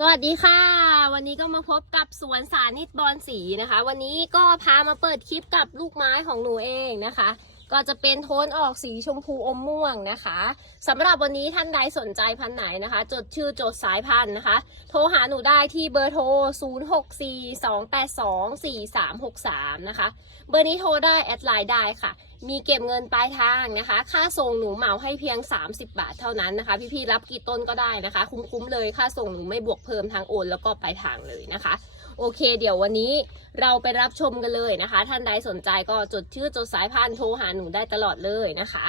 สวัสดีค่ะ วันนี้ก็มาพบกับสวนสานิตบอลสีนะคะ วันนี้ก็พามาเปิดคลิปกับลูกไม้ของหนูเองนะคะ ก็จะเป็นโทนออกสีชมพูอมม่วงนะคะสำหรับวันนี้ท่านใดสนใจพันไหนนะคะ จดชื่อจดสายพันธุ์นะคะ โทรหาหนูได้ที่เบอร์โทร 0642824363 นะคะ เบอร์นี้โทรได้แอดไลน์ได้ค่ะ มีเก็บเงินปลายทางนะคะ ค่าส่งหนูเหมาให้เพียง 30 บาทเท่านั้นนะคะ พี่ๆรับกี่ต้นก็ได้นะคะ คุ้มๆเลยค่าส่งหนูไม่บวกเพิ่มทางโอนแล้วก็ปลายทางเลยนะคะ โอเค เดี๋ยววันนี้เราไปรับชมกันเลยนะคะ ท่านใดสนใจก็จดชื่อจดสายพันธุ์โทรหาหนูได้ตลอดเลยนะคะ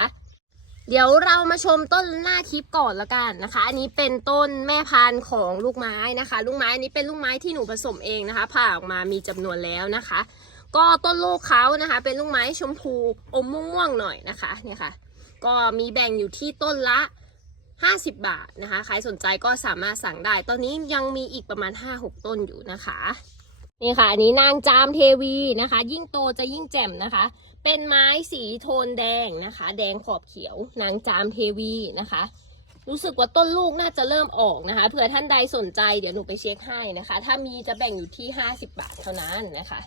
เดี๋ยวเรามาชมต้นหน้าทิพย์ก่อนละกันนะคะ อันนี้เป็นต้นแม่พันธุ์ของลูกไม้นะคะ ลูกไม้อันนี้เป็นลูกไม้ที่หนูผสมเองนะคะ ผ่าออกมามีจำนวนแล้วนะคะ ก็ต้นลูกเขานะคะ เป็นลูกไม้ชมพูอมม่วงๆหน่อยนะคะเนี่ยค่ะ ก็มีแบ่งอยู่ที่ต้นละ 50 บาทนะคะ ใครสนใจก็สามารถสั่งได้ ตอนนี้ยังมีอีกประมาณ 5-6 ต้นอยู่นะคะ นี่ค่ะ อันนี้นางจามเทวีนะคะ ยิ่งโตจะยิ่งแจ่มนะคะ เป็นไม้สีโทนแดงนะคะ แดงขอบเขียวนางจามเทวีนะคะ รู้สึกว่าต้นลูกน่าจะเริ่มออกนะคะ เผื่อท่านใดสนใจเดี๋ยวหนูไปเช็คให้นะคะ ถ้ามีจะแบ่งอยู่ที่ 50 บาทเท่านั้นนะคะ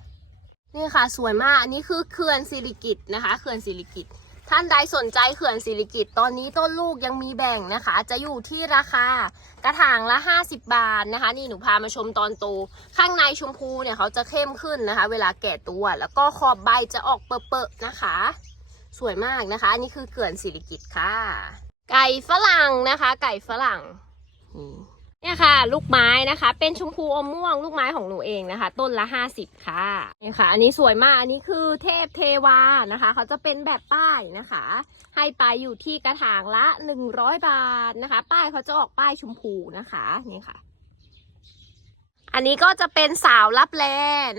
นี่ค่ะสวยมาก อันนี้คือเขื่อนสิริกิตนะคะ เขื่อนสิริกิต ท่านใดสนใจเขื่อนสิริกิตตอนนี้ต้นลูกยังมีแบ่งนะคะ จะอยู่ที่ราคากระถางละ 50 บาทนะคะ นี่หนูพามาชมตอนโต ข้างในชมพูเนี่ยเขาจะเข้มขึ้นนะคะ เวลาแก่ตัวแล้วก็ขอบใบจะออกเปอะๆนะคะ สวยมากนะคะ อันนี้คือเขื่อนสิริกิตค่ะ ไก่ฝรั่งนะคะ ไก่ฝรั่งนี่ เนี่ยค่ะ ลูกไม้นะคะ เป็นชมพูอมม่วง ลูกไม้ของหนูเองนะคะ ต้นละ50ค่ะเนี่ยค่ะ อันนี้สวยมากอันนี้คือเทพเทวานะคะ เขาจะเป็นแบบป้ายนะคะ ให้ไปอยู่ที่กระถางละ100บาทนะคะ ป้ายเขาจะออกป้ายชมพูนะคะนี่ค่ะ อันนี้ก็จะเป็นสาวรับแล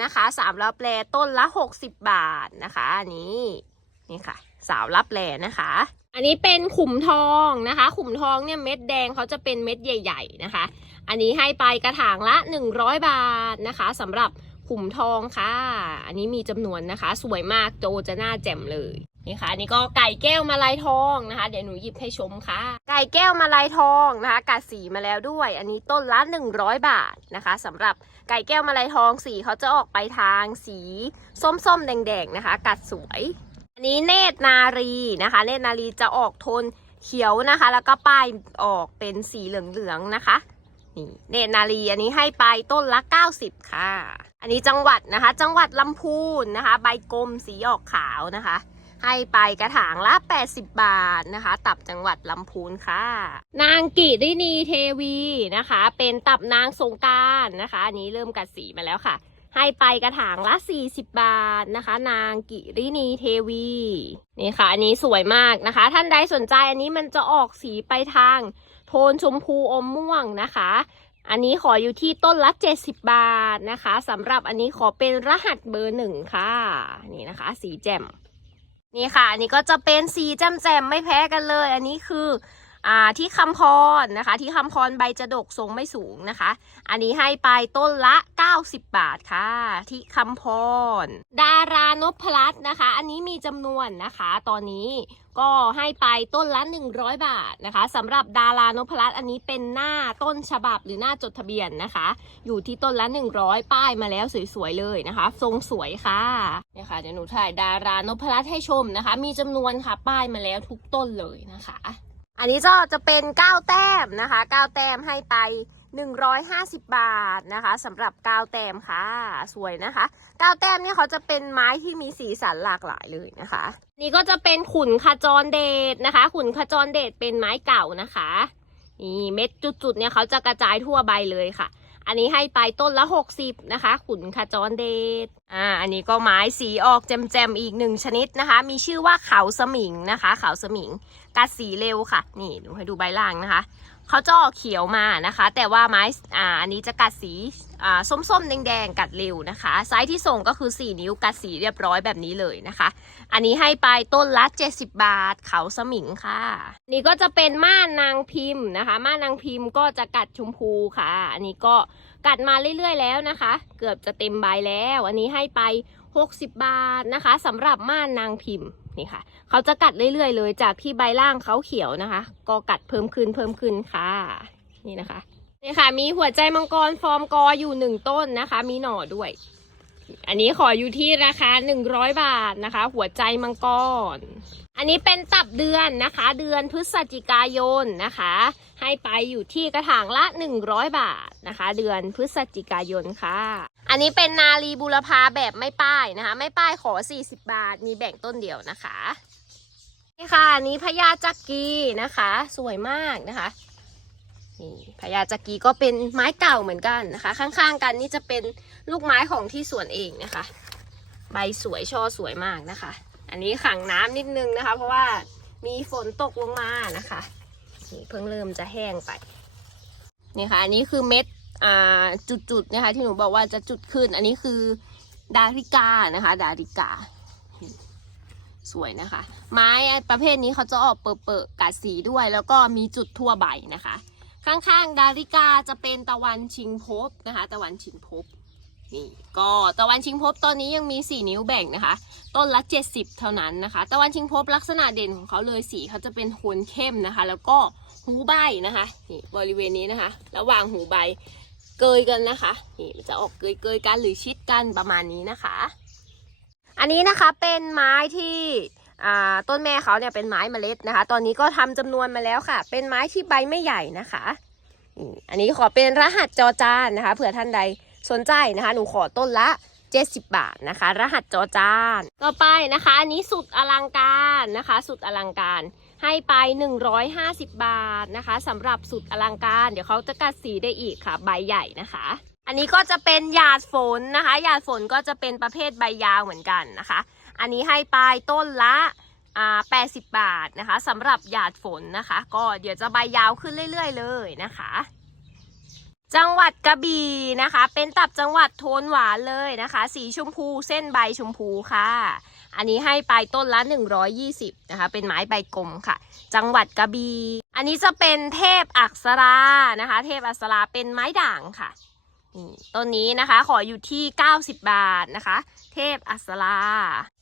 นะคะ สาวรับแลต้นละ60บาทนะคะอันนี้นี่ค่ะ สาวรับแลนะคะ อันนี้เป็นขุมทองนะคะ ขุมทองเนี่ยเม็ดแดงเขาจะเป็นเม็ดใหญ่ ๆนะคะ อันนี้ให้ไปกระถางละ 100 บาทนะคะสำหรับขุมทองค่ะ อันนี้มีจำนวนนะคะ สวยมากโจจะหน้าแจ่มเลยนี่ค่ะอันนี้ก็ไก่แก้วมาลายทองนะคะ เดี๋ยวหนูหยิบให้ชมค่ะ ไก่แก้วมาลายทองนะคะกัดสีมาแล้วด้วย อันนี้ต้นละ 100 บาทนะคะสำหรับไก่แก้วมาลายทองสีเขาจะออกไปทางสีส้มๆแดงๆนะคะ กัดสวย อันนี้เนตรนารีนะคะ เนตรนารีจะออกโทนเขียวนะคะ แล้วก็ป้ายออกเป็นสีเหลืองๆนะคะนี่เนตรนารีอันนี้ให้ไปต้นละ 90 ค่ะ อันนี้จังหวัดนะคะ จังหวัดลำพูนนะคะ ใบกลมสีออกขาวนะคะ ให้ไปกระถางละ 80 บาทนะคะ ตับจังหวัดลำพูนค่ะ นางกิรินีเทวีนะคะ เป็นตับนางสงการนะคะ อันนี้เริ่มกัดสีมาแล้วค่ะ ให้ไปกระถางละ 40 บาทนะคะ นางกิรินีเทวี นี่ค่ะ อันนี้สวยมากนะคะ ท่านใดสนใจอันนี้มันจะออกสีไปทาง โทนชมพูอมม่วงนะคะ อันนี้ขออยู่ที่ต้นละ 70 บาทนะคะสำหรับอันนี้ขอเป็นรหัสเบอร์หนึ่งค่ะ นี่นะคะ สีแจ่มนี่ค่ะ อันนี้ก็จะเป็นสีแจ่มๆไม่แพ้กันเลย อันนี้คือ อ่าที่คำพรนะคะ ที่คำพรใบจะดกทรงไม่สูงนะคะ อันนี้ให้ไปต้นละ 90 บาทค่ะ ที่คำพร ดารานพลัตน์นะคะ อันนี้มีจำนวนนะคะ ตอนนี้ก็ให้ไปต้นละ 100 บาทนะคะสำหรับดารานพลัตน์อันนี้เป็นหน้าต้นฉบับหรือหน้าจดทะเบียนนะคะ อยู่ที่ต้นละ 100 ป้ายมาแล้วสวยๆเลยนะคะ ทรงสวยค่ะเนี่ยค่ะเดี๋ยวหนูถ่ายดารานพลัตน์ให้ชมนะคะ มีจำนวนค่ะป้ายมาแล้วทุกต้นเลยนะคะ อันนี้จะจะเป็น 9 แต้มนะคะ 9 แต้มให้ไป 150 บาทนะคะสำหรับ 9 แต้มค่ะ สวยนะคะ 9 แต้มเนี่ยเขาจะเป็นไม้ที่มีสีสันหลากหลายเลยนะคะ นี่ก็จะเป็นขุนขจรเดชนะคะ ขุนขจรเดชเป็นไม้เก่านะคะนี่เม็ดจุดๆเนี่ยเขาจะกระจายทั่วใบเลยค่ะ อันนี้ให้ไปต้นละ 60 นะคะ ขุนขจรเดชอ่าอันนี้ก็ไม้สีออกแจมๆอีกหนึ่งชนิดนะคะ มีชื่อว่าเขาสมิงนะคะ เขาสมิงกัดสีเร็วค่ะ นี่ดูให้ดูใบล่างนะคะ เขาจะออกเขียวมานะคะ แต่ว่าไม้อ่าอันนี้จะกัดสีอ่าส้มๆ แดงๆ กัดเร็วนะคะ ไซส์ที่ส่งก็คือ 4 นิ้วกัดสีเรียบร้อยแบบนี้เลยนะคะ อันนี้ให้ไปต้นละ 70 บาท เขาสมิงค่ะ นี่ก็จะเป็นม่านนางพิมพ์นะคะ ม่านนางพิมพ์ก็จะกัดชมพูค่ะ อันนี้ก็กัดมาเรื่อยๆ แล้วนะคะ เกือบจะเต็มใบแล้ว อันนี้ให้ไป 60 บาทนะคะสำหรับม่านนางพิมพ์ นี่ค่ะ เขาจะกัดเรื่อยๆเลย จากที่ใบล่างเขาเขียวนะคะ ก็กัดเพิ่มขึ้นเพิ่มขึ้นค่ะ นี่นะคะนี่ค่ะ มีหัวใจมังกรฟอร์มกออยู่หนึ่งต้นนะคะ มีหน่อด้วย อันนี้ขออยู่ที่ราคา100บาทนะคะ หัวใจมังกร อันนี้เป็นตับเดือนนะคะ เดือนพฤศจิกายนนะคะ ให้ไปอยู่ที่กระถางละ100บาทนะคะ เดือนพฤศจิกายนค่ะ อันนี้เป็นนาลีบุรพาแบบไม่ป้ายนะคะ ไม่ป้ายขอ 40 บาท มีแบ่งต้นเดียวนะคะนี่ค่ะอันนี้พญาจักรีนะคะ สวยมากนะคะนี่พญาจักรีก็เป็นไม้เก่าเหมือนกันนะคะ ข้างๆกันนี่จะเป็นลูกไม้ของที่สวนเองนะคะ ใบสวยช่อสวยมากนะคะ อันนี้ขังน้ำนิดนึงนะคะ เพราะว่ามีฝนตกลงมานะคะนี่เพิ่งเริ่มจะแห้งไปนี่ค่ะอันนี้คือเม็ด จุดๆนะคะที่หนูบอกว่าจะจุดขึ้น อันนี้คือดาริกานะคะ ดาริกา สวยนะคะ ไม้ประเภทนี้เขาจะออกเปิดๆกัดสีด้วย แล้วก็มีจุดทั่วใบนะคะ ข้างๆ ดาริกาจะเป็นตะวันชิงภพนะคะ ตะวันชิงภพนี่ก็ตะวันชิงภพตอนนี้ยังมี 4 นิ้วแบ่งนะคะ ต้นละ 70 เท่านั้นนะคะ ตะวันชิงภพลักษณะเด่นของเขาเลยสีเขาจะเป็นโทนเข้มนะคะ แล้วก็หูใบนะคะนี่บริเวณนี้นะคะ ระหว่างหูใบ เกยกันนะคะนี่มันจะออกเกยเกยกันหรือชิดกันประมาณนี้นะคะ อันนี้นะคะเป็นไม้ที่ต้นแม่เขาเนี่ยเป็นไม้เมล็ดนะคะ ตอนนี้ก็ทำจำนวนมาแล้วค่ะ เป็นไม้ที่ใบไม่ใหญ่นะคะอันนี้ขอเป็นรหัสจอจานนะคะ เผื่อท่านใดสนใจนะคะ หนูขอต้นละ 70 บาทนะคะ รหัสจอจาน ต่อไปนะคะ อันนี้สุดอลังการนะคะ สุดอลังการ ให้ไป 150 บาทนะคะสำหรับสุดอลังการ เดี๋ยวเขาจะกัดสีได้อีกค่ะ ใบใหญ่นะคะ อันนี้ก็จะเป็นหยาดฝนนะคะหยาดฝนก็จะเป็นประเภทใบยาวเหมือนกันนะคะ อันนี้ให้ไปต้นละ80 บาทนะคะสำหรับหยาดฝนนะคะ ก็เดี๋ยวจะใบยาวขึ้นเรื่อยๆ เลยนะคะ จังหวัดกระบี่นะคะ เป็นตับจังหวัดโทนหวานเลยนะคะ สีชมพูเส้นใบชมพูค่ะ อันนี้ให้ไปต้นละ 120นะคะ เป็นไม้ใบกลมค่ะ จังหวัดกระบี่ อันนี้จะเป็นเทพอักษรานะคะ เทพอักษราเป็นไม้ด่างค่ะนี่ต้นนี้นะคะขออยู่ที่ 90 บาทนะคะ เทพอัสรา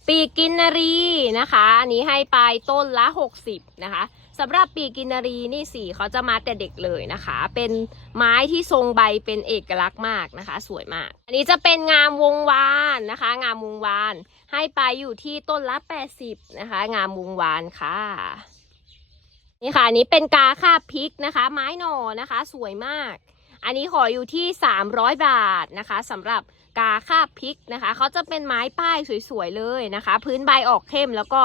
ปีกินนารีนะคะ อันนี้ให้ไปต้นละ 60นะคะ สำหรับปีกินารีนี่สีเขาจะมาแต่เด็กเลยนะคะ เป็นไม้ที่ทรงใบเป็นเอกลักษณ์มากนะคะ สวยมาก อันนี้จะเป็นงามวงวานนะคะ งามวงวาน ให้ไปอยู่ที่ต้นละ 80 นะคะ งามวงวานค่ะ นี่ค่ะอันนี้เป็นกาคาบพริกนะคะ ไม้หน่อนะคะ สวยมาก อันนี้ขออยู่ที่ 300 บาทนะคะสำหรับกาคาบพริกนะคะเขาจะเป็นไม้ป้ายสวยๆเลยนะคะ พื้นใบออกเข้มแล้วก็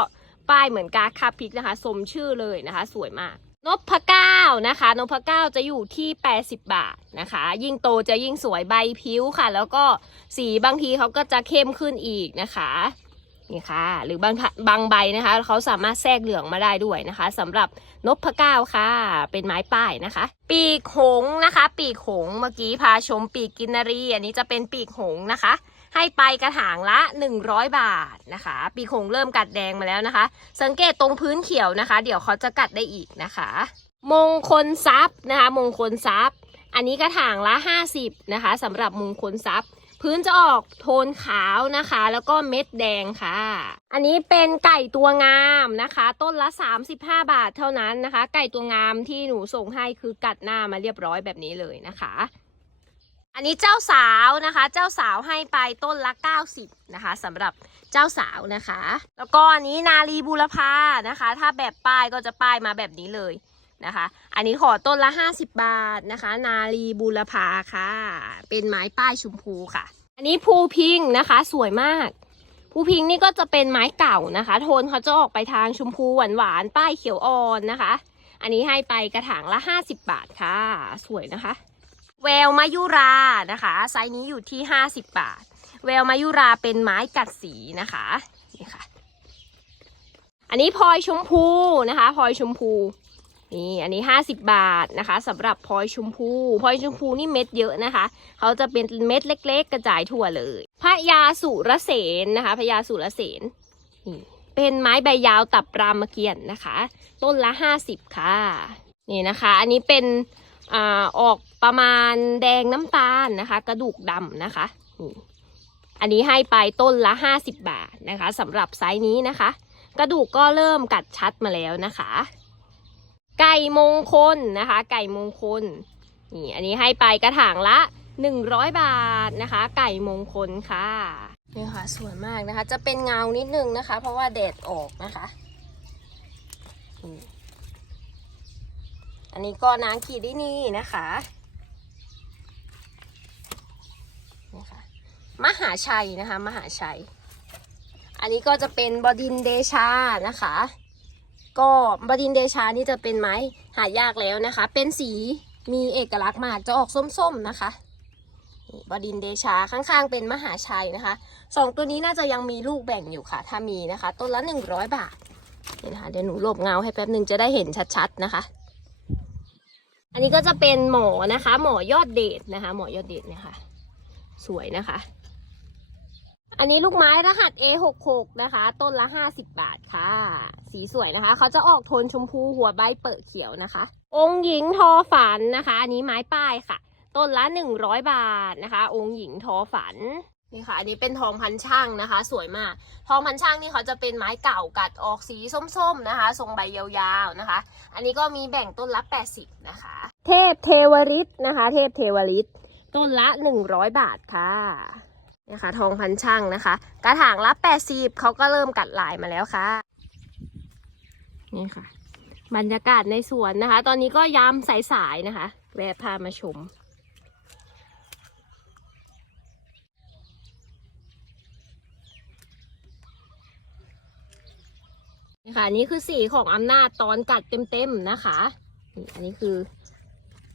ป้ายเหมือนกาคาพิกนะคะ สมชื่อเลยนะคะ สวยมาก นพเก้านะคะนพเก้าจะอยู่ที่ 80 บาทนะคะ ยิ่งโตจะยิ่งสวยใบพิ้วค่ะ แล้วก็สีบางทีเขาก็จะเข้มขึ้นอีกนะคะนี่ค่ะ หรือบางบางใบนะคะเขาสามารถแทรกเหลืองมาได้ด้วยนะคะสำหรับนพเก้าค่ะ เป็นไม้ป้ายนะคะ ปีกหงนะคะ ปีกหงเมื่อกี้พาชมปีกกินนารี อันนี้จะเป็นปีกหงนะคะ ให้ไปกระถางละ 100 บาทนะคะ ปีกหงเริ่มกัดแดงมาแล้วนะคะ สังเกตตรงพื้นเขียวนะคะ เดี๋ยวเขาจะกัดได้อีกนะคะ มงคลทรัพย์นะคะ มงคลทรัพย์ อันนี้กระถางละ 50นะคะสำหรับมงคลทรัพย์ พื้นจะออกโทนขาวนะคะ แล้วก็เม็ดแดงค่ะ อันนี้เป็นไก่ตัวงามนะคะ ต้นละ 35 บาทเท่านั้นนะคะ ไก่ตัวงามที่หนูส่งให้คือกัดหน้ามาเรียบร้อยแบบนี้เลยนะคะ อันนี้เจ้าสาวนะคะ เจ้าสาวให้ไปต้นละ 90 นะคะสำหรับเจ้าสาวนะคะ แล้วก็อันนี้นาลีบูรพานะคะ ถ้าแบบป้ายก็จะป้ายมาแบบนี้เลยนะคะ อันนี้ขอต้นละ 50 บาทนะคะ นาลีบูรพาค่ะ เป็นไม้ป้ายชมพูค่ะ อันนี้ภูพิงนะคะ สวยมาก ภูพิงนี่ก็จะเป็นไม้เก่านะคะ โทนเขาจะออกไปทางชมพูหวานหวานๆป้ายเขียวอ่อนนะคะ อันนี้ให้ไปกระถางละ 50 บาทค่ะ สวยนะคะ แววมายุรานะคะ ไซส์นี้อยู่ที่ 50 บาท แววมายุราเป็นไม้กัดสีนะคะนี่ค่ะ อันนี้พลอยชมพูนะคะพลอยชมพูนี่อันนี้ 50 บาทนะคะสำหรับพลอยชมพูพลอยชมพูนี่เม็ดเยอะนะคะ เขาจะเป็นเม็ดเล็ก ๆ กระจายทั่วเลยพระยาสุรเสนนะคะพระยาสุรเสนนี่เป็นไม้ใบยาวตับรามเกียรตินะคะ ต้นละ 50 ค่ะนี่นะคะ อันนี้เป็น อออกประมาณแดงน้ำตาลนะคะ กระดูกดำนะคะนี่อันนี้ให้ไปต้นละ 50 บาทนะคะสำหรับไซส์นี้นะคะ กระดูกก็เริ่มกัดชัดมาแล้วนะคะ ไก่มงคลนะคะ ไก่มงคลนี่อันนี้ให้ไปกระถางละ 100 บาทนะคะ ไก่มงคลค่ะนี่ค่ะสวยมากนะคะ จะเป็นเงานิดนึงนะคะ เพราะว่าแดดออกนะคะ อันนี้ก็นางขีดินี่นะคะนี่ค่ะมหาชัยนะคะ มหาชัย อันนี้ก็จะเป็นบดินเดชานะคะ ก็บดินเดชานี่จะเป็นไม้หายากแล้วนะคะ เป็นสีมีเอกลักษณ์มากจะออกส้มๆนะคะบดินเดชาข้างๆ เป็นมหาชัยนะคะสองตัวนี้น่าจะยังมีลูกแบ่งอยู่ค่ะ ถ้ามีนะคะ ต้นละหนึ่งร้อยบาทนี่นะคะเดี๋ยวหนูหลบเงาให้แป๊บหนึ่งจะได้เห็นชัดๆนะคะ อันนี้ก็จะเป็นหมอนะคะ หมอยอดเดชนะคะ หมอยอดเดชเนี่ยค่ะ สวยนะคะ อันนี้ลูกไม้รหัส A66 นะคะ ต้นละ50บาทค่ะ สีสวยนะคะ เขาจะออกโทนชมพูหัวใบเปิดเขียวนะคะ องค์หญิงทอฝันนะคะ อันนี้ไม้ป้ายค่ะ ต้นละ100บาทนะคะ องค์หญิงทอฝัน นี่ค่ะ อันนี้เป็นทองพันช่างนะคะ สวยมาก ทองพันช่างนี่เขาจะเป็นไม้เก่ากัดออกสีส้มๆนะคะ ทรงใบยาวๆนะคะ อันนี้ก็มีแบ่งต้นละ 80 นะคะ เทพเทวริตนะคะ เทพเทวริตต้นละ 100 บาทค่ะนะคะทองพันช่างนะคะ กระถางละแปดสิบเขาก็เริ่มกัดลายมาแล้วค่ะ นี่ค่ะ บรรยากาศในสวนนะคะ ตอนนี้ก็ยามสายๆนะคะ แวะพามาชม นี่ค่ะนี่คือสีของอำนาจตอนกัดเต็มๆนะคะนี่อันนี้คือ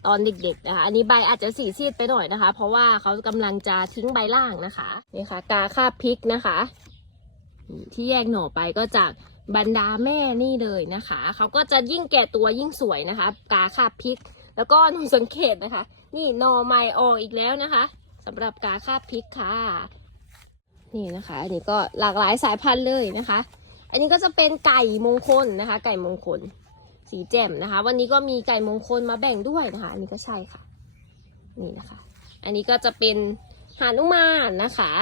ตอนเด็กๆนะคะ อันนี้ใบอาจจะสีซีดไปหน่อยนะคะ เพราะว่าเขากำลังจะทิ้งใบล่างนะคะนี่ค่ะ กาคาบพริกนะคะ ที่แยกหน่อไปก็จากบรรดาแม่นี่เลยนะคะ เขาก็จะยิ่งแก่ตัวยิ่งสวยนะคะ กาคาบพริก แล้วก็หนูสังเกตนะคะ นี่หน่อใหม่ออกอีกแล้วนะคะสำหรับกาคาบพริกค่ะ นี่นะคะ อันนี้ก็หลากหลายสายพันธุ์เลยนะคะ อันนี้ก็จะเป็นไก่มงคลนะคะ ไก่มงคล สีแจ่มนะคะ วันนี้ก็มีไก่มงคลมาแบ่งด้วยนะคะ อันนี้ก็ใช่ค่ะ นี่นะคะ อันนี้ก็จะเป็นหานุมานนะคะ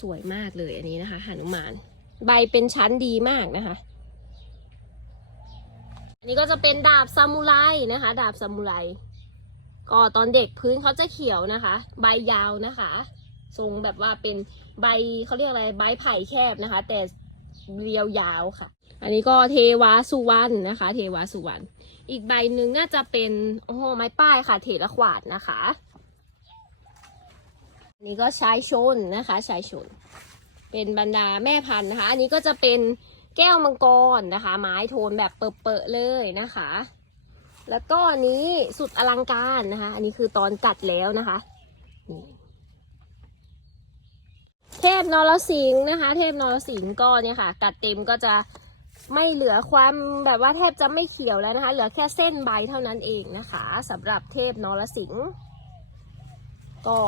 สวยมากเลยอันนี้นะคะหานุมาน ใบเป็นชั้นดีมากนะคะ อันนี้ก็จะเป็นดาบซามูไรนะคะ ดาบซามูไรก็ตอนเด็กพื้นเขาจะเขียวนะคะ ใบยาวนะคะ ทรงแบบว่าเป็นใบเขาเรียกอะไรใบไผ่แคบนะคะ แต่ เรียวยาวค่ะ อันนี้ก็เทวาสุวรรณนะคะ เทวาสุวรรณ อีกใบหนึ่งน่าจะเป็นโอ้โหไม้ป้ายค่ะ เถระขวาดนะคะอันนี้ก็ชายชนนะคะชายชน เป็นบรรดาแม่พันธุ์นะคะ อันนี้ก็จะเป็นแก้วมังกรนะคะ ไม้โทนแบบเปอะๆเลยนะคะ แล้วก็อันนี้สุดอลังการนะคะ อันนี้คือตอนกัดแล้วนะคะนี่ เทพนรสิงห์นะคะ เทพนรสิงห์ก็เนี่ยค่ะ กัดเต็มก็จะไม่เหลือความแบบว่าแทบจะไม่เขียวแล้วนะคะ เหลือแค่เส้นใบเท่านั้นเองนะคะสำหรับเทพนรสิงห์ก็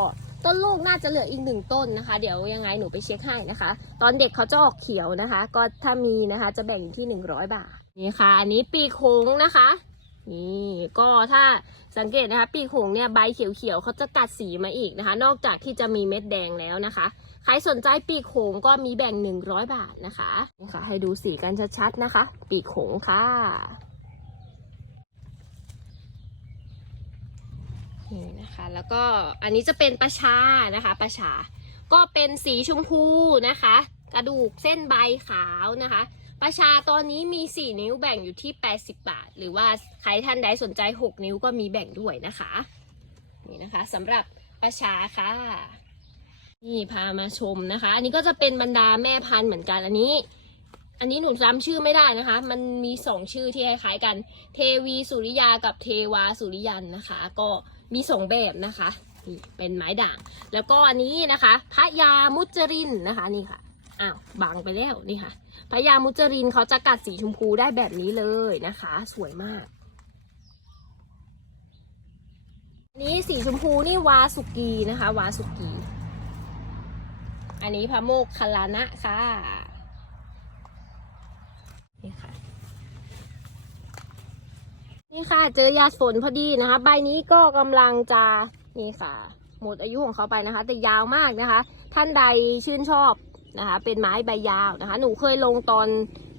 ต้นลูกน่าจะเหลืออีกหนึ่งต้นนะคะ เดี๋ยวยังไงหนูไปเช็คให้นะคะ ตอนเด็กเขาจะออกเขียวนะคะ ก็ถ้ามีนะคะจะแบ่งที่หนึ่งร้อยบาทนี่ค่ะ อันนี้ปีโค้งนะคะ นี่ก็ถ้าสังเกตนะคะปีกหงส์เนี่ยใบเขียวๆเขาจะกัดสีมาอีกนะคะ นอกจากที่จะมีเม็ดแดงแล้วนะคะ ใครสนใจปีกหงส์ก็มีแบ่ง 100 บาทนะคะนี่ค่ะให้ดูสีกันชัดๆนะคะ ปีกหงส์ค่ะนี่นะคะแล้วก็อันนี้จะเป็นประชานะคะประชาก็เป็นสีชมพูนะคะ กระดูกเส้นใบขาวนะคะ ประชาตอนนี้มี 4 นิ้วแบ่งอยู่ที่ 80 บาท หรือว่าใครท่านใดสนใจ 6 นิ้วก็มีแบ่งด้วยนะคะ นี่นะคะสำหรับประชาค่ะ นี่พามาชมนะคะ อันนี้ก็จะเป็นบรรดาแม่พันธุ์เหมือนกันอันนี้ อันนี้หนูจำชื่อไม่ได้นะคะ มันมีสองชื่อที่คล้ายๆกัน เทวีสุริยากับเทวาสุริยันนะคะ ก็มีสองแบบนะคะนี่เป็นไม้ด่าง แล้วก็อันนี้นะคะพระยามุจรินนะคะนี่ค่ะอ้าวบังไปแล้วนี่ค่ะ พญามุจรินเขาจะกัดสีชมพูได้แบบนี้เลยนะคะ สวยมาก นี้สีชมพูนี่วาสุกีนะคะ วาสุกี อันนี้พระโมกขลานะค่ะนี่ค่ะนี่ค่ะเจอยาฝนพอดีนะคะ ใบนี้ก็กำลังจะนี่ค่ะ หมดอายุของเขาไปนะคะ แต่ยาวมากนะคะ ท่านใดชื่นชอบ นะคะ เป็นไม้ใบยาวนะคะ หนูเคยลงตอน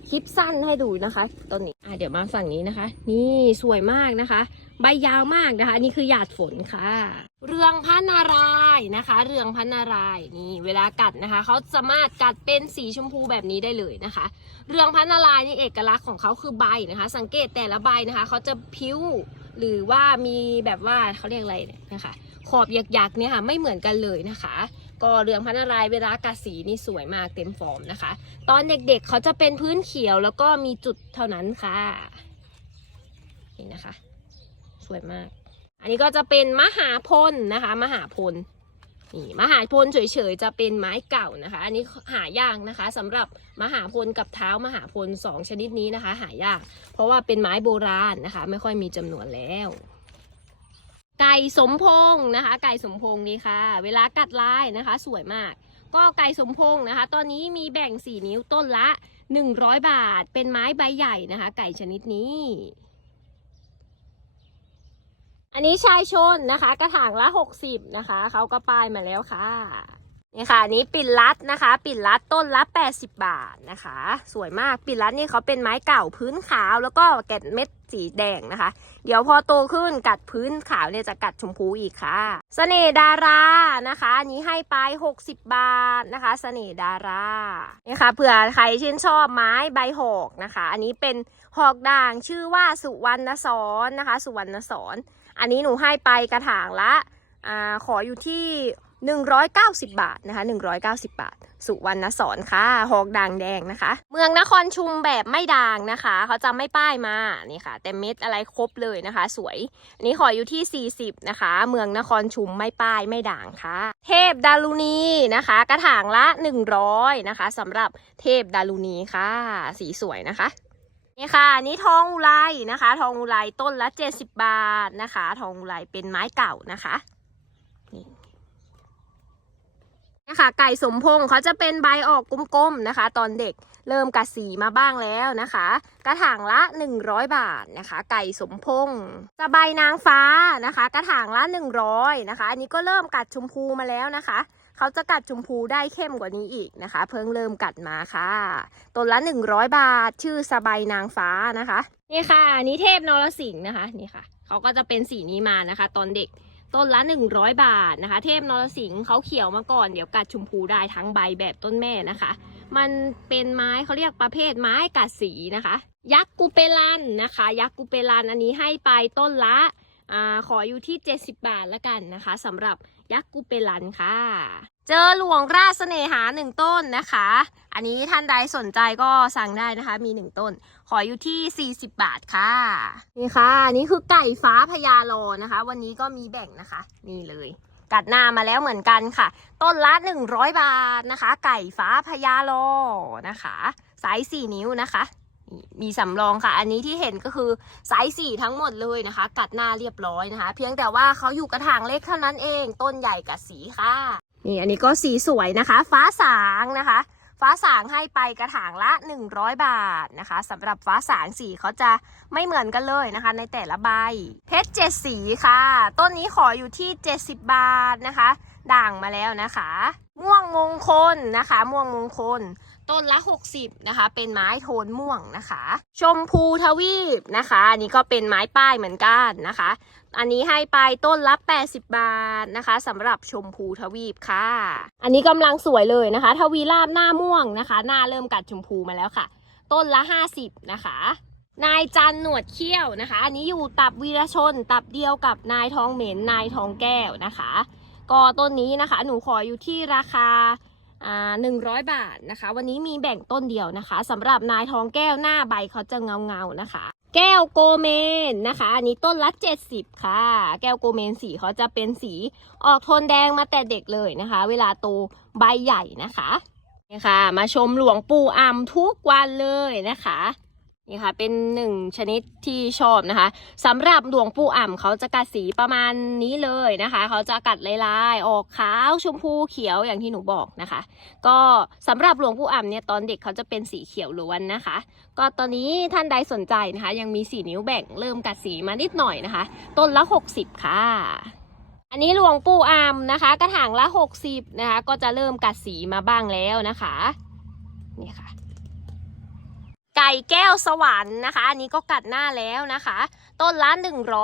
คลิปสั้นให้ดูนะคะต้นนี้อะเดี๋ยวมาฝั่งนี้นะคะ นี่สวยมากนะคะ ใบยาวมากนะคะ นี่คือหยาดฝนค่ะ เรืองพันนารายนะคะ เรืองพันนารายนี่เวลากัดนะคะเขาสามารถกัดเป็นสีชมพูแบบนี้ได้เลยนะคะ เรืองพันนารายนี่เอกลักษณ์ของเขาคือใบนะคะ สังเกตแต่ละใบนะคะเขาจะพิ้วหรือว่ามีแบบว่าเขาเรียกอะไรเนี่ยนะคะ ขอบหยักๆเนี่ยค่ะไม่เหมือนกันเลยนะคะ ก็เรืองพันนารายเวลากัดสีนี่สวยมากเต็มฟอร์มนะคะ ตอนเด็กๆเขาจะเป็นพื้นเขียวแล้วก็มีจุดเท่านั้นค่ะ นี่นะคะ สวยมาก อันนี้ก็จะเป็นมหาพลนะคะ มหาพลนี่มหาพลเฉยๆจะเป็นไม้เก่านะคะ อันนี้หายากนะคะสำหรับมหาพลกับเท้ามหาพลสองชนิดนี้นะคะ หายาก เพราะว่าเป็นไม้โบราณนะคะ ไม่ค่อยมีจำนวนแล้ว ไก่สมพงษ์นะคะ ไก่สมพงษ์นี่ค่ะ เวลากัดลายนะคะ สวยมาก ก็ไก่สมพงษ์นะคะ ตอนนี้มีแบ่ง 4 นิ้วต้นละ 100 บาท เป็นไม้ใบใหญ่นะคะ ไก่ชนิดนี้ อันนี้ชายชนนะคะ กระถางละ 60 นะคะ เขาก็ป้ายมาแล้วค่ะ นี่ค่ะอันนี้ปิ่นรัดนะคะ ปิ่นรัดต้นละ 80 บาทนะคะ สวยมากปิ่นรัดนี่เขาเป็นไม้เก่าพื้นขาวแล้วก็แกะเม็ดสีแดงนะคะ เดี๋ยวพอโตขึ้นกัดพื้นขาวเนี่ยจะกัดชมพูอีกค่ะสเสน่ดารานะคะอันนี้ให้ไป 60 บาทนะคะสเสน่ดารานี่ค่ะเผื่อใครชื่นชอบไม้ใบหอกนะคะ อันนี้เป็นหอกด่างชื่อว่าสุวรรณสอนนะคะ สุวรรณสอนอันนี้หนูให้ไปกระถางละอ่าขออยู่ที่ 190 บาทนะคะ190 บาท สุวรรณสอนค่ะหอกด่างแดงนะคะ เมืองนครชุมแบบไม่ด่างนะคะ เขาจะไม่ป้ายมานี่ค่ะ แต่เม็ดอะไรครบเลยนะคะ สวยอันนี้ขออยู่ที่ 40 นะคะ เมืองนครชุมไม่ป้ายไม่ด่างค่ะ เทพดารุณีนะคะ กระถางละ 100 นะคะสำหรับเทพดารุณีค่ะ สีสวยนะคะนี่ค่ะนนี่ทองอุไรนะคะ ทองอุไรต้นละ 70 บาทนะคะ ทองอุไรเป็นไม้เก่านะคะนี่ นะคะไก่สมพงษ์เขาจะเป็นใบออกกลมๆนะคะ ตอนเด็กเริ่มกัดสีมาบ้างแล้วนะคะ กระถางละ 100 บาทนะคะ ไก่สมพงษ์สบายนางฟ้านะคะ กระถางละ 100นะคะอันนี้ก็เริ่มกัดชมพูมาแล้วนะคะเขาจะกัดชมพูได้เข้มกว่านี้อีกนะคะ เพิ่งเริ่มกัดมาค่ะต้นละ 100 บาท ชื่อสบายนางฟ้านะคะนี่ค่ะนนี้เทพนรสิงห์นะคะนี่ค่ะเขาก็จะเป็นสีนี้มานะคะ ตอนเด็ก ต้นละ 100 บาทนะคะ เทพนรสิงห์เขาเขียวมาก่อนเดี๋ยวกัดชมพูได้ทั้งใบแบบต้นแม่นะคะ มันเป็นไม้เขาเรียกประเภทไม้กัดสีนะคะ ยักษ์กูเปลันนะคะ ยักษ์กูเปลันอันนี้ให้ไปต้นละอ่าขออยู่ที่ 70 บาทละกันนะคะสำหรับ ยักษ์กูเปลันค่ะ เจอหลวงราชเสน่หาหนึ่งต้นนะคะ อันนี้ท่านใดสนใจก็สั่งได้นะคะ มีหนึ่งต้น ขออยู่ที่ 40 บาทค่ะ นี่ค่ะอันนี่คือไก่ฟ้าพญาโลนะคะ วันนี้ก็มีแบ่งนะคะ นี่เลย กัดหน้ามาแล้วเหมือนกันค่ะ ต้นละ 100 บาทนะคะ ไก่ฟ้าพญาโลนะคะไซส์4นิ้วนะคะ มีสำรองค่ะ อันนี้ที่เห็นก็คือไซส์สี่ทั้งหมดเลยนะคะ กัดหน้าเรียบร้อยนะคะ เพียงแต่ว่าเขาอยู่กระถางเล็กเท่านั้นเอง ต้นใหญ่กับสีค่ะ นี่อันนี้ก็สีสวยนะคะ ฟ้าสางนะคะ ฟ้าสางให้ไปกระถางละ 100 บาทนะคะสำหรับฟ้าสางสีเขาจะไม่เหมือนกันเลยนะคะ ในแต่ละใบ เพชรเจ็ดสีค่ะ ต้นนี้ขออยู่ที่ 70 บาทนะคะ ด่างมาแล้วนะคะ ม่วงมงคลนะคะ ม่วงมงคล ต้นละ 60นะคะ เป็นไม้โทนม่วงนะคะ ชมพูทวีปนะคะอันนี้ก็เป็นไม้ป้ายเหมือนกันนะคะ อันนี้ให้ไปต้นละ 80 บาทนะคะสำหรับชมพูทวีปค่ะ อันนี้กำลังสวยเลยนะคะ ทวีราบหน้าม่วงนะคะ หน้าเริ่มกัดชมพูมาแล้วค่ะ ต้นละ 50 นะคะนายจันหนวดเขี้ยวนะคะ อันนี้อยู่ตับวีรชน ตับเดียวกับนายทองเหม็นนายทองแก้วนะคะ ก็ต้นนี้นะคะ หนูขออยู่ที่ราคาอ่า หนึ่งร้อยบาทนะคะ วันนี้มีแบ่งต้นเดียวนะคะสำหรับนายทองแก้วหน้าใบเขาจะเงาเงาๆนะคะ แก้วโกเมนนะคะ อันนี้ต้นละ70ค่ะ แก้วโกเมนสีเขาจะเป็นสีออกโทนแดงมาแต่เด็กเลยนะคะ เวลาโตใบใหญ่นะคะนี่ค่ะ มาชมหลวงปู่อ่ำทุกวันเลยนะคะ นี่ค่ะ เป็นหนึ่งชนิดที่ชอบนะคะสำหรับหลวงปู่อ่ำเขาจะกัดสีประมาณนี้เลยนะคะ เขาจะกัดลายๆ ออกขาวชมพูเขียวอย่างที่หนูบอกนะคะ ก็สำหรับหลวงปู่อ่ำเนี่ยตอนเด็กเขาจะเป็นสีเขียวล้วนนะคะ ก็ตอนนี้ท่านใดสนใจนะคะ ยังมีสีนิ้วแบ่งเริ่มกัดสีมานิดหน่อยนะคะ ต้นละ 60 ค่ะอันนี้หลวงปู่อ่ำนะคะ กระถางละ 60 นะคะ ก็จะเริ่มกัดสีมาบ้างแล้วนะคะ นี่ค่ะ ไก่แก้วสวรรค์นะคะ อันนี้ก็กัดหน้าแล้วนะคะ ต้นละ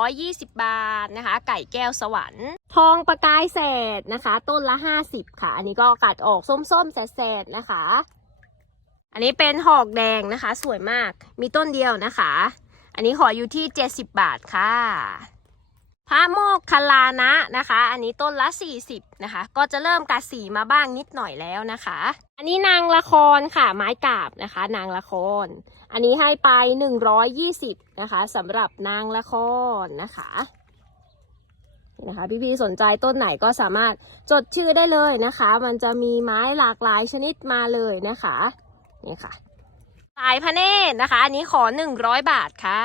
120 บาทนะคะ ไก่แก้วสวรรค์ ทองประกายแสดนะคะ ต้นละ 50 ค่ะ อันนี้ก็กัดออกส้มๆแสดๆนะคะ อันนี้เป็นหอกแดงนะคะ สวยมากมีต้นเดียวนะคะ อันนี้ขออยู่ที่ 70 บาทค่ะ พระโมกขลานะนะคะ อันนี้ต้นละ 40นะคะ ก็จะเริ่มกัดสีมาบ้างนิดหน่อยแล้วนะคะ อันนี้นางละครค่ะไม้กาบนะคะ นางละคร อันนี้ให้ไป 120นะคะสำหรับนางละครนะคะนี่นะคะ พี่ๆสนใจต้นไหนก็สามารถจดชื่อได้เลยนะคะ มันจะมีไม้หลากหลายชนิดมาเลยนะคะนี่ค่ะสายพระเนตรนะคะ อันนี้ขอ 100 บาทค่ะ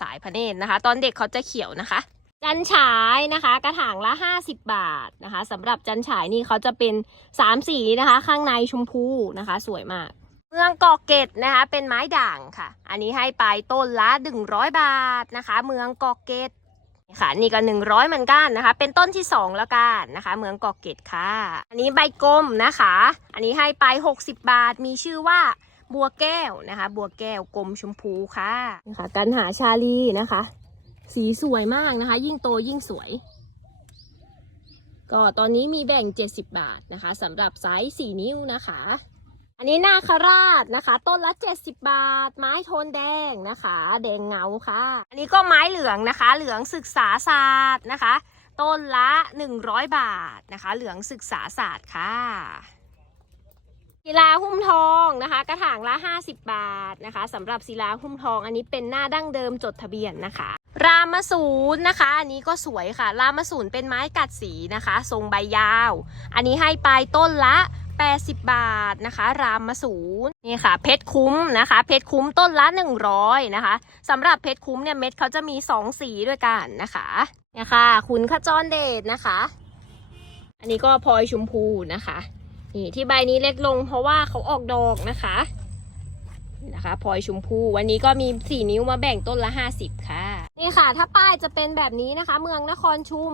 สายพระเนตรนะคะ ตอนเด็กเขาจะเขียวนะคะ จันฉายนะคะ กระถางละ 50 บาทนะคะสำหรับจันฉายนี่เขาจะเป็น 3 สีนะคะ ข้างในชมพูนะคะ สวยมาก เมืองกาะเกร็ดนะคะ เป็นไม้ด่างค่ะ อันนี้ให้ไปต้นละ100 บาทนะคะ เมืองกาะเกร็ดนี่ค่ะนี่ก็100เหมือนกันนะคะ เป็นต้นที่ 2 แล้วกันนะคะ เมืองกาะเกร็ดค่ะ อันนี้ใบกลมนะคะ อันนี้ให้ไป 60 บาท มีชื่อว่าบัวแก้วนะคะ บัวแก้วกลมชมพูค่ะนะคะกันหาชาลีนะคะ สีสวยมากนะคะ ยิ่งโตยิ่งสวย ก็ตอนนี้มีแบ่ง 70 บาทนะคะสำหรับไซส์4 นิ้วนะคะ อันนี้นาคราชนะคะ ต้นละ 70 บาท ไม้โทนแดงนะคะ แดงเงาค่ะ อันนี้ก็ไม้เหลืองนะคะ เหลืองศึกษาศาสตร์นะคะ ต้นละ 100 บาทนะคะ เหลืองศึกษาศาสตร์ค่ะ ศิลาหุ้มทองนะคะ กระถางละ 50 บาทนะคะสำหรับศิลาหุ้มทอง อันนี้เป็นหน้าดั้งเดิมจดทะเบียนนะคะ รามสูรนะคะ อันนี้ก็สวยค่ะ รามสูรเป็นไม้กัดสีนะคะ ทรงใบยาว อันนี้ให้ไปต้นละ80 บาทนะคะ รามสูรนี่ค่ะ เพชรคุ้มนะคะ เพชรคุ้มต้นละ 100นะคะสำหรับเพชรคุ้มเนี่ยเม็ดเขาจะมี 2 สีด้วยกันนะคะเนี่ยค่ะขุนขจรเดชนะคะ อันนี้ก็พลอยชมพูนะคะ นี่ที่ใบนี้เล็กลงเพราะว่าเขาออกดอกนะคะนี่นะคะพลอยชมพูวันนี้ก็มีสี่นิ้วมาแบ่งต้นละห้าสิบค่ะ นี่ค่ะ ถ้าป้ายจะเป็นแบบนี้นะคะ เมืองนครชุม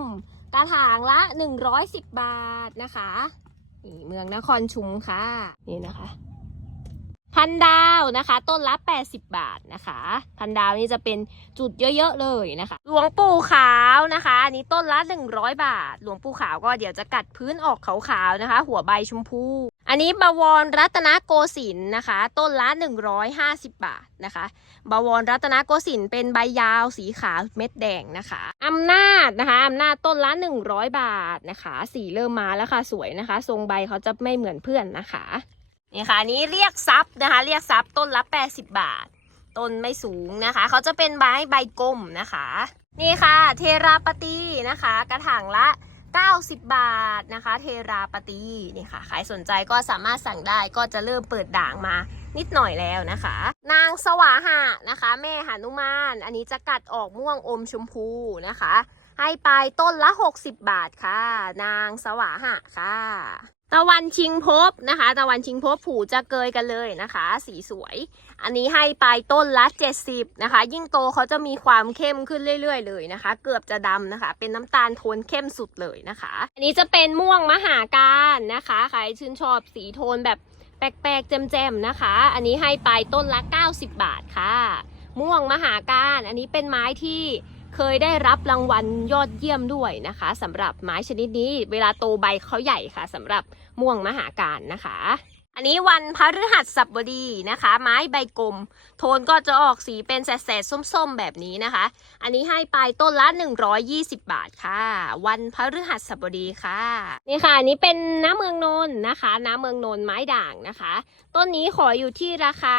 กระถางละหนึ่งร้อยสิบบาทนะคะนี่เมืองนครชุมค่ะ นี่นะคะ พันดาวนะคะ ต้นละ 80 บาทนะคะ พันดาวนี่จะเป็นจุดเยอะๆเลยนะคะ หลวงปู่ขาวนะคะอันนี้ต้นละ 100 บาท หลวงปู่ขาวก็เดี๋ยวจะกัดพื้นออกขาวๆนะคะ หัวใบชมพูอันนี้บวรรัตนโกสินทร์นะคะ ต้นละ 150 บาทนะคะบวรรัตนโกสินทร์เป็นใบยาวสีขาวเม็ดแดงนะคะอำนาจนะคะอำนาจต้นละ 100 บาทนะคะ สีเริ่มมาแล้วค่ะสวยนะคะ ทรงใบเขาจะไม่เหมือนเพื่อนนะคะ นี่ค่ะนนี้เรียกซับนะคะ เรียกซับต้นละ 80 บาท ต้นไม่สูงนะคะ เขาจะเป็นใบใบกลมนะคะ นี่ค่ะ เทราปตีนะคะ กระถางละ 90 บาทนะคะ เทราปตีนี่ค่ะ ใครสนใจก็สามารถสั่งได้ก็จะเริ่มเปิดด่างมานิดหน่อยแล้วนะคะ นางสวาหะนะคะ แม่หานุมาน อันนี้จะกัดออกม่วงอมชมพูนะคะให้ไปต้นละ 60 บาทค่ะ นางสวาหะค่ะ ตะวันชิงภพนะคะ ตะวันชิงภพผูจะเกยกันเลยนะคะ สีสวย อันนี้ให้ไปต้นละ70นะคะ ยิ่งโตเขาจะมีความเข้มขึ้นเรื่อยๆ เลยนะคะ เกือบจะดำนะคะ เป็นน้ำตาลโทนเข้มสุดเลยนะคะ อันนี้จะเป็นม่วงมหาการนะคะ ใครชื่นชอบสีโทนแบบแปลกๆแจ่มๆนะคะ อันนี้ให้ไปต้นละ 90 บาทค่ะ ม่วงมหาการ อันนี้เป็นไม้ที่ เคยได้รับรางวัลยอดเยี่ยมด้วยนะคะสำหรับไม้ชนิดนี้ เวลาโตใบเขาใหญ่ค่ะสำหรับม่วงมหาการนะคะ อันนี้วันพฤหัสบดีนะคะ ไม้ใบกลม โทนก็จะออกสีเป็นแสดๆส้มๆ แบบนี้นะคะ อันนี้ให้ไปต้นละ 120 บาทค่ะ วันพฤหัสบดีค่ะ นี่ค่ะอันนี้เป็นน้ำเมืองนนท์นะคะ น้ำเมืองนนท์ไม้ด่างนะคะ ต้นนี้ขออยู่ที่ราคา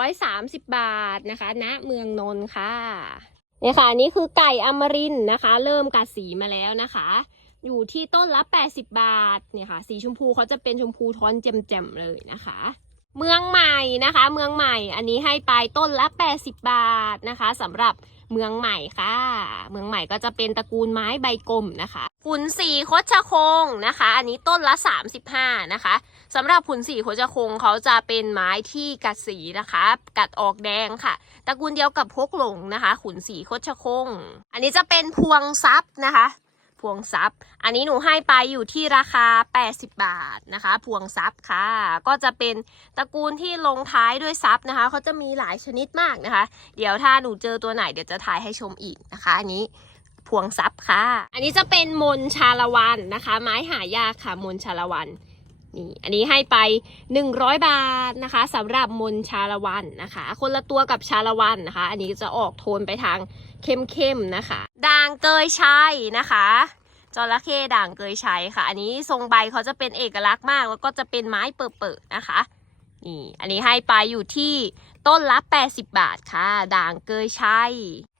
130 บาทนะคะณเมืองนนท์ค่ะ นี่ยค่ะนี่คือไก่อมรินนะคะ เริ่มกัดสีมาแล้วนะคะ อยู่ที่ต้นละ 80 บาทเนี่ยค่ะ สีชมพูเขาจะเป็นชมพูทอนแจ่มๆเลยนะคะ เมืองใหม่นะคะ เมืองใหม่อันนี้ให้ไปต้นละ 80 บาทนะคะสำหรับ เมืองใหม่ค่ะ เมืองใหม่ก็จะเป็นตระกูลไม้ใบกลมนะคะขุนสีคดชะคงนะคะ อันนี้ต้นละ 35 นะคะสำหรับขุนสีคดชะคงเขาจะเป็นไม้ที่กัดสีนะคะ กัดออกแดงค่ะ ตระกูลเดียวกับพกหลงนะคะ ขุนสีคดชะคง อันนี้จะเป็นพวงซับนะคะ พวงซับอันนี้หนูให้ไปอยู่ที่ราคา 80 บาทนะคะ พวงซับค่ะ ก็จะเป็นตระกูลที่ลงท้ายด้วยซับนะคะเขาจะมีหลายชนิดมากนะคะ เดี๋ยวถ้าหนูเจอตัวไหนเดี๋ยวจะถ่ายให้ชมอีกนะคะ อันนี้พวงซับค่ะ อันนี้จะเป็นมนชาละวันนะคะ ไม้หายากค่ะมนชาละวัน นี่อันนี้ให้ไป 100 บาทนะคะสำหรับมนชาละวันนะคะ คนละตัวกับชาละวันนะคะ อันนี้จะออกโทนไปทางเข้มๆนะคะด่างเกยชัยนะคะจระเข้ด่างเกยชัยค่ะ อันนี้ทรงใบเขาจะเป็นเอกลักษณ์มาก แล้วก็จะเป็นไม้เปิดๆนะคะนี่อันนี้ให้ไปอยู่ที่ ต้นละ 80 บาทค่ะ ด่างเกยชัย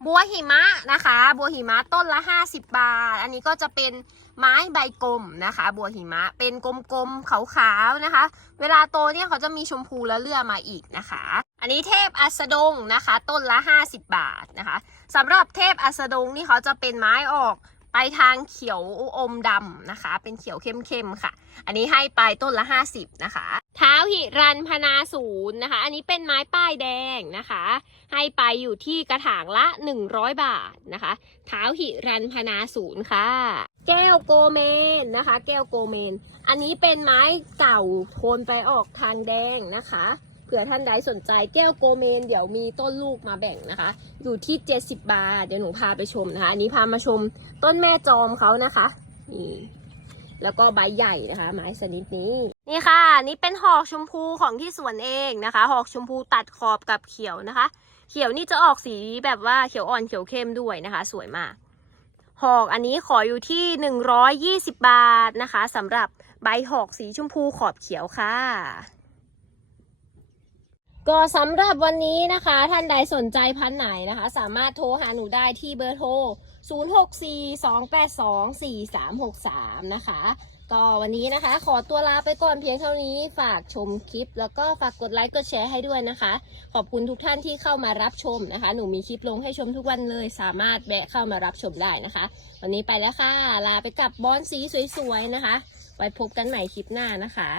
บัวหิมะนะคะ บัวหิมะต้นละ 50 บาท อันนี้ก็จะเป็นไม้ใบกลมนะคะ บัวหิมะเป็นกลมๆขาวๆนะคะ เวลาโตเนี่ยเขาจะมีชมพูและเลื่อมาอีกนะคะ อันนี้เทพอัสดงนะคะ ต้นละ 50 บาทนะคะสำหรับเทพอัสดงนี่เขาจะเป็นไม้ออก ไปทางเขียวอมดำนะคะ เป็นเขียวเข้มๆค่ะ อันนี้ให้ไปต้นละ 50 นะคะ เท้าหิรันพนาศูนย์นะคะ อันนี้เป็นไม้ป้ายแดงนะคะ ให้ไปอยู่ที่กระถางละ 100 บาทนะคะ เท้าหิรันพนาศูนย์ค่ะ แก้วโกเมนนะคะ แก้วโกเมน อันนี้เป็นไม้เก่าโทนไปออกทางแดงนะคะ ผื่อท่านใดสนใจแก้วโกเมน เดี๋ยวมีต้นลูกมาแบ่งนะคะ อยู่ที่ 70 บาท เดี๋ยวหนูพาไปชมนะคะ อันนี้พามาชมต้นแม่จอมเขานะคะนี่แล้วก็ใบใหญ่นะคะ ไม้ชนิดนี้นี่ค่ะ นี่เป็นหอกชมพูของที่สวนเองนะคะ หอกชมพูตัดขอบกับเขียวนะคะ เขียวนี่จะออกสีแบบว่าเขียวอ่อนเขียวเข้มด้วยนะคะ สวยมากหอกอันนี้ขออยู่ที่ 120 บาทนะคะสำหรับใบหอกสีชมพูขอบเขียวค่ะ ก็สำหรับวันนี้นะคะ ท่านใดสนใจพันไหนนะคะ สามารถโทรหาหนูได้ที่เบอร์โทร 0642824363 นะคะ ก็วันนี้นะคะ ขอตัวลาไปก่อนเพียงเท่านี้ ฝากชมคลิป แล้วก็ฝากกดไลค์กดแชร์ให้ด้วยนะคะ ขอบคุณทุกท่านที่เข้ามารับชมนะคะ หนูมีคลิปลงให้ชมทุกวันเลย สามารถแวะเข้ามารับชมได้นะคะ วันนี้ไปแล้วค่ะ ลาไปกับบอนสีสวยๆนะคะ ไว้พบกันใหม่คลิปหน้านะคะ